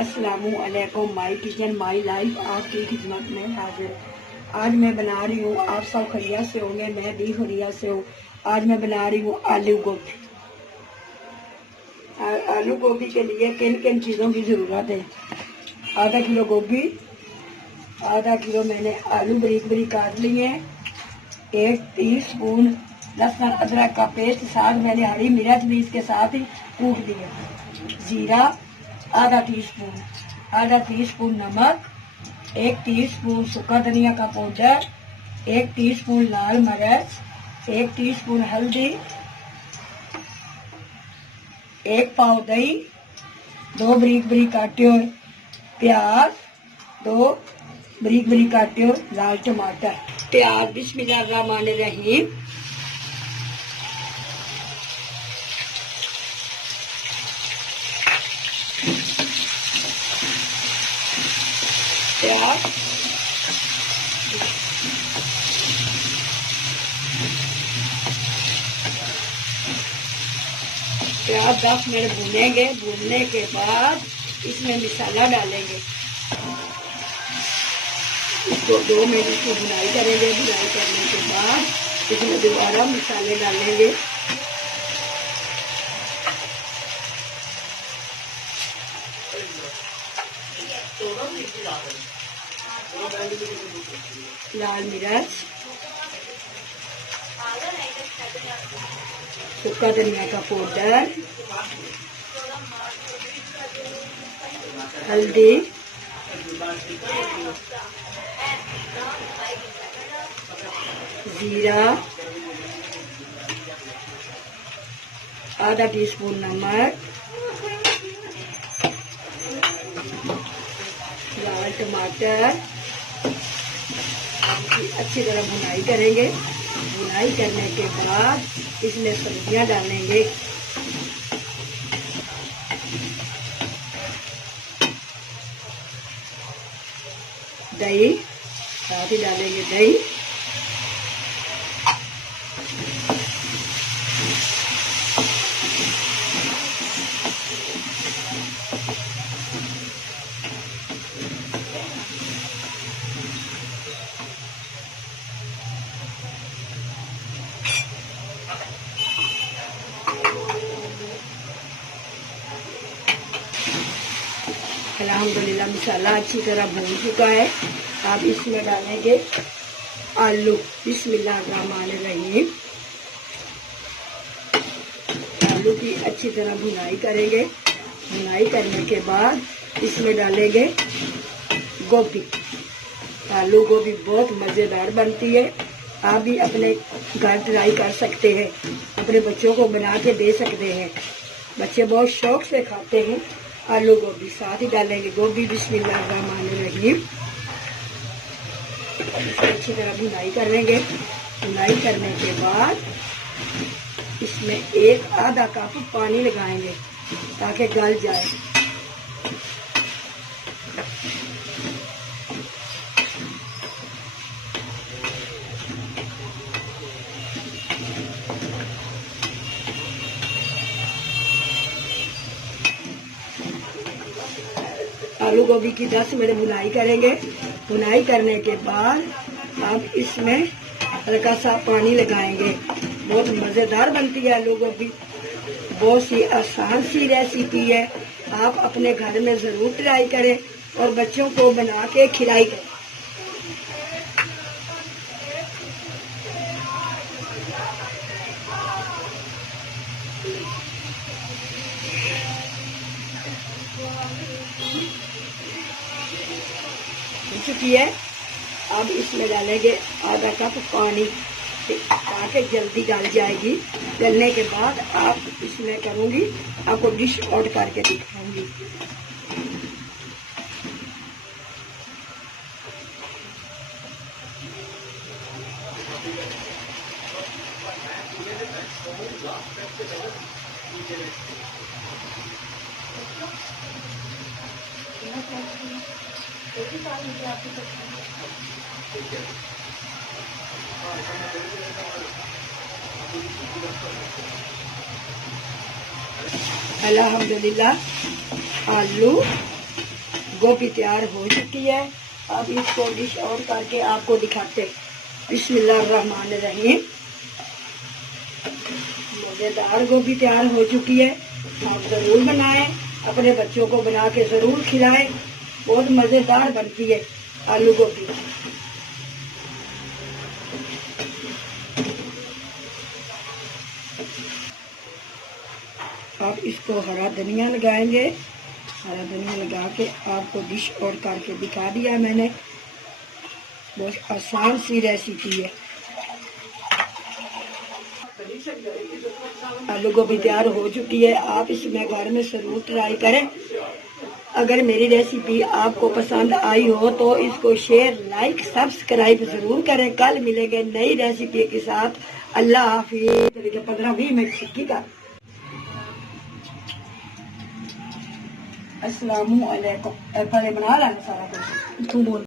अस्सलामुअलैकुम। My kitchen my life आपकी खिदमत में हाजिर। आज मैं बना रही हूँ, आप सब खैरियत से होंगे, मैं भी खैरियत से हूँ। आज मैं बना रही हूँ आलू गोभी। आलू गोभी के लिए किन किन चीज़ों की ज़रूरत है? आधा किलो गोभी, आधा किलो मैंने आलू बारीक बारीक काट लिए हैं, 1 टीस्पून लहसुन अदरक का पेस्ट, साथ मैंने हरी मिर्च भी इसके साथ ही कूट दिए, जीरा आधा टीस्पून नमक, 1 टीस्पून सूखा धनिया का पाउडर, 1 टीस्पून लाल मिर्च, 1 टीस्पून हल्दी, 1 पाव दही, 2 बारीक बारीक काटे हुए प्याज, 2 बारीक बारीक काटे हुए लाल टमाटर। प्याज बिस्मिल्लाहिर्रहमानिर्रहीम। प्याज 10 मिनट भूनेंगे। भूनने के बाद इसमें मसाला डालेंगे। इसको 2 मिनट की भुनाई करेंगे। भुनाई करने के बाद इसमें दोबारा मसाले डालेंगे। लाल मिर्च, सूखा धनिया का पाउडर, हल्दी, जीरा, आधा टीस्पून नमक, लाल टमाटर। अच्छी तरह भुनाई करेंगे। भुनाई करने के बाद इसमें सब्जियां डालेंगे। दही साथ ही डालेंगे, दही, अल्हम्दुलिल्लाह मसाला अच्छी तरह भून चुका है। अब इसमें डालेंगे आलू। बिस्मिल्लाहिर्रहमानिर्रहीम। आलू की अच्छी तरह भुनाई करेंगे। भुनाई करने के बाद इसमें डालेंगे गोभी। आलू गोभी बहुत मज़ेदार बनती है। आप भी अपने घर ट्राई कर सकते हैं, अपने बच्चों को बना के दे सकते हैं। बच्चे बहुत शौक से खाते हैं आलू गोभी। साथ ही डालेंगे गोभी। बिस्मिल्लाहिर्रहमानिर्रहीम। अच्छी तरह भुनाई करेंगे। भुनाई करने के बाद इसमें आधा कप पानी लगाएंगे ताकि गल जाए। आलू गोभी की 10 मिनट भुनाई करेंगे। भुनाई करने के बाद अब इसमें हल्का सा पानी लगाएंगे। बहुत मज़ेदार बनती है आलू गोभी। बहुत सी आसान सी रेसिपी है। आप अपने घर में ज़रूर ट्राई करें और बच्चों को बना के खिलाई करें। चुकी है। अब इसमें डालेंगे आधा कप पानी ताकि जल्दी गल जाएगी। गलने के बाद आप इसमें करूँगी, आपको डिश आउट करके दिखाऊंगी। अल्हम्दुलिल्लाह आलू गोभी तैयार हो चुकी है। अब इसको डिश आउट करके आपको दिखाते। बिस्मिल्लाहिर्रहमानिर्रहीम। मज़ेदार गोभी तैयार हो चुकी है। आप ज़रूर बनाएं, अपने बच्चों को बना के ज़रूर खिलाएं। बहुत मज़ेदार बनती है आलू गोभी। आप इसको हरा धनिया लगाएंगे। हरा धनिया लगा के आपको डिश और करके दिखा दिया मैंने। बहुत आसान सी रेसिपी है। आलू गोभी तैयार हो चुकी है। आप इसमें घर में जरूर ट्राई करें। अगर मेरी रेसिपी आपको पसंद आई हो तो इसको शेयर, लाइक, सब्सक्राइब जरूर करें। कल मिलेंगे नई रेसिपी के साथ। अल्लाह हाफिज़। 15-20 मिनट टिक्की का। अस्सलामुअलैकुम। पहले बना लेना सारा कुछ। तू बोल।